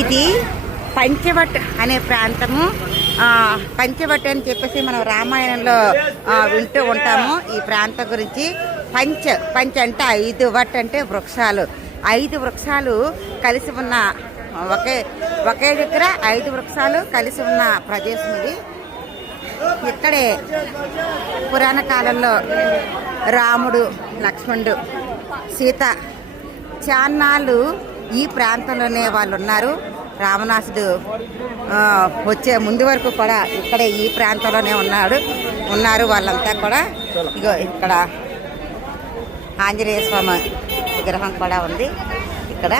ఇది పంచవట్ అనే ప్రాంతము. పంచవట్ అని చెప్పేసి మనం రామాయణంలో వింటూ ఉంటాము ఈ ప్రాంతం గురించి. పంచ పంచ అంటే ఐదు వట్ అంటే వృక్షాలు. ఐదు వృక్షాలు కలిసి ఉన్న ఒకే ఒకే దగ్గర ఐదు వృక్షాలు కలిసి ఉన్న ప్రదేశం ఇది. ఇక్కడే పురాణ కాలంలో రాముడు లక్ష్మణుడు సీత చాన్నాళ్ళు ఈ ప్రాంతంలోనే వాళ్ళు ఉన్నారు. రామనాథుడు వచ్చే ముందు వరకు కూడా ఇక్కడే ఈ ప్రాంతంలోనే ఉన్నాడు. ఉన్నారు వాళ్ళంతా కూడా. ఇగో ఇక్కడ ఆంజనేయ స్వామి విగ్రహం కూడా ఉంది. ఇక్కడ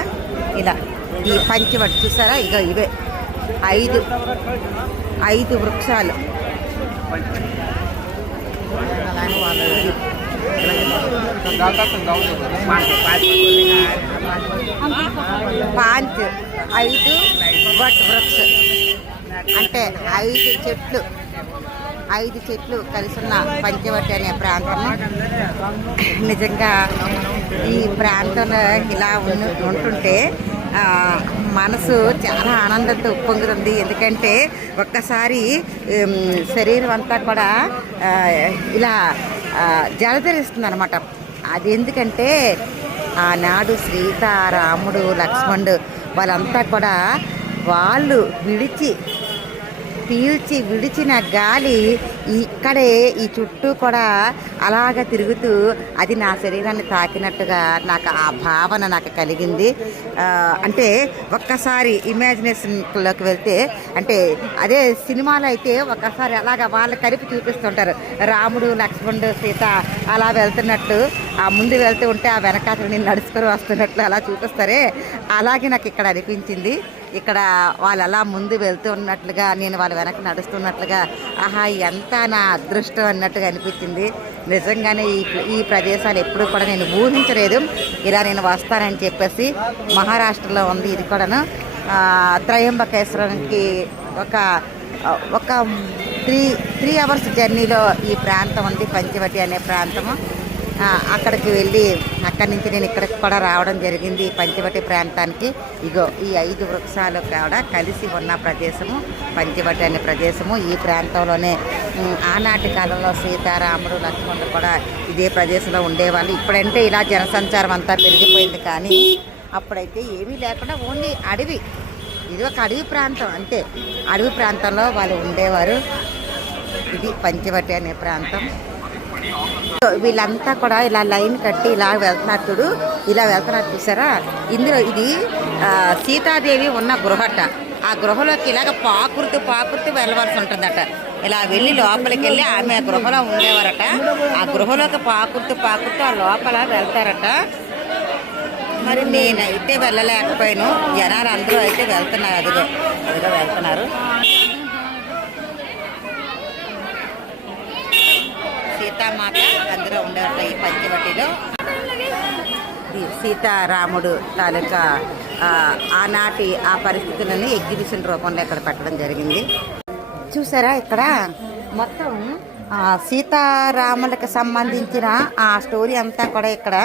ఇలా ఈ పంచవటి చూసారా? ఇగో ఇవే. ఐదు ఐదు వృక్షాలు. పాంచ్ ఐదు వట్ వృక్ష అంటే ఐదు చెట్లు ఐదు చెట్లు కలిసి ఉన్న పంచవటి అనే ప్రాంతము నిజంగా ఈ ప్రాంతంలో ఇలా ఉన్న ఉంటుంటే మనసు చాలా ఆనందంతో ఉప్పొంగుతుంది. ఎందుకంటే ఒక్కసారి శరీరం అంతా కూడా ఇలా జలధరిస్తుంది అనమాట అది ఎందుకంటే ఆనాడు సీత రాముడు లక్ష్మణుడు వాళ్ళంతా కూడా వాళ్ళు విడిచి పీల్చి విడిచిన గాలి ఇక్కడే ఈ చుట్టూ కూడా అలాగ తిరుగుతూ అది నా శరీరాన్ని తాకినట్టుగా నాకు ఆ భావన నాకు కలిగింది. అంటే ఒక్కసారి ఇమాజినేషన్లోకి వెళ్తే అంటే అదే సినిమాలో అయితే ఒక్కసారి అలాగ వాళ్ళు కలిపి చూపిస్తుంటారు. రాముడు లక్ష్మణుడు సీత అలా వెళ్తున్నట్టు ఆ ముందు వెళ్తూ ఉంటే ఆ వెనకాతలు నేను నడుచుకొని వస్తున్నట్లు అలా చూపిస్తారే అలాగే నాకు ఇక్కడ అనిపించింది. ఇక్కడ వాళ్ళు అలా ముందు వెళ్తున్నట్లుగా నేను వాళ్ళ వెనక నడుస్తున్నట్లుగా ఆహా ఎంత నా అదృష్టం అన్నట్టుగా అనిపించింది. నిజంగానే ఈ ఈ ప్రదేశాలు ఎప్పుడు కూడా నేను ఊహించలేదు. ఇలా నేను వస్తానని చెప్పేసి మహారాష్ట్రలో ఉంది ఇది కూడాను. ఆ, త్రయంబకేశ్వరంకి ఒక ఒక త్రీ త్రీ అవర్స్ జర్నీలో ఈ ప్రాంతం ఉంది పంచవటి అనే ప్రాంతము. అక్కడికి వెళ్ళి అక్కడి నుంచి నేను ఇక్కడికి కూడా రావడం జరిగింది పంచవటి ప్రాంతానికి. ఇగో ఈ ఐదు వృక్షాలు కూడా కలిసి ఉన్న ప్రదేశము పంచవటి అనే ప్రదేశము. ఈ ప్రాంతంలోనే ఆనాటి కాలంలో సీతారాముడు లక్ష్మణుడు కూడా ఇదే ప్రదేశంలో ఉండేవాళ్ళు. ఇప్పుడంటే ఇలా జనసంచారం అంతా పెరిగిపోయింది కానీ అప్పుడైతే ఏమీ లేకుండా ఓన్లీ అడవి. ఇది ఒక అడవి ప్రాంతం అంతే. అడవి ప్రాంతంలో వాళ్ళు ఉండేవారు. ఇది పంచవటి అనే ప్రాంతం. వీళ్ళంతా కూడా ఇలా లైన్ కట్టి ఇలా వెళ్తున్నారు చూడు. ఇలా వెళ్తున్నారు చూసారా? ఇందులో ఇది ఆ, సీతాదేవి ఉన్న గృహట. ఆ గృహలోకి ఇలాగ పాకురుతూ పాకురుతూ వెళ్ళవలసి ఉంటుందట. ఇలా వెళ్ళి లోపలికి వెళ్ళి ఆమె ఆ గృహలో ఉండేవారట. ఆ గృహలోకి పాకురుతూ పాకురుతూ ఆ లోపల వెళ్తారట. మరి నేనైతే వెళ్ళలేకపోయాను. జనాలు అందరూ అయితే వెళ్తున్నారు అదిగో అదిగో వెళ్తున్నారు. మాట. అందరూ ఉండేవారట ఈ పంచవటిలో. సీతారాముడు తాలూకా ఆనాటి ఆ పరిస్థితులని ఎగ్జిబిషన్ రూపంలో ఇక్కడ పెట్టడం జరిగింది. చూసారా ఇక్కడ మొత్తం సీతారాములకు సంబంధించిన ఆ స్టోరీ అంతా కూడా ఇక్కడ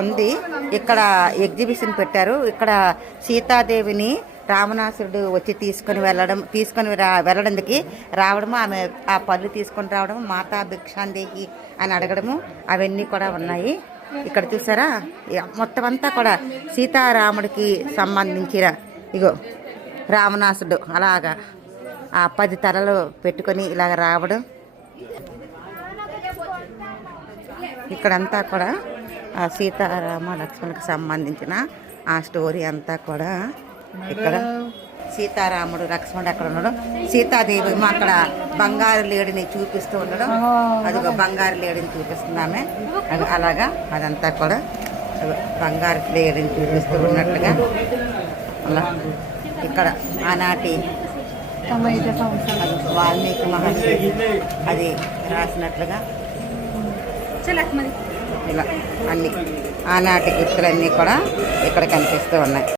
ఉంది. ఇక్కడ ఎగ్జిబిషన్ పెట్టారు. ఇక్కడ సీతాదేవిని రావణాసురుడు వచ్చి తీసుకొని వెళ్ళడం తీసుకొని రా వెళ్ళడానికి రావడము ఆమె ఆ పళ్ళు తీసుకొని రావడము మాతా భిక్షాందేహి అని అడగడము అవన్నీ కూడా ఉన్నాయి. ఇక్కడ చూసారా? మొత్తం అంతా కూడా సీతారాముడికి సంబంధించిన ఇగో రావణాసుడు అలాగా ఆ పది తలలు పెట్టుకొని ఇలాగ రావడం. ఇక్కడంతా కూడా ఆ సీతారామ లక్ష్మణుకి సంబంధించిన ఆ స్టోరీ అంతా కూడా ఇక్కడ సీతారాముడు లక్ష్మణుడు అక్కడ ఉండడం సీతాదేవి అక్కడ బంగారు లేడిని చూపిస్తూ ఉండడం అదిగో బంగారు లేడిని అది అలాగా అదంతా కూడా బంగారు లేడిని చూపిస్తూ ఉన్నట్లుగా. అలా ఇక్కడ ఆనాటి వాల్మీకి మహర్షి అది రాసినట్లుగా. ఇలా అన్ని ఆనాటి గుర్తులన్నీ కూడా ఇక్కడ కనిపిస్తూ ఉన్నాయి.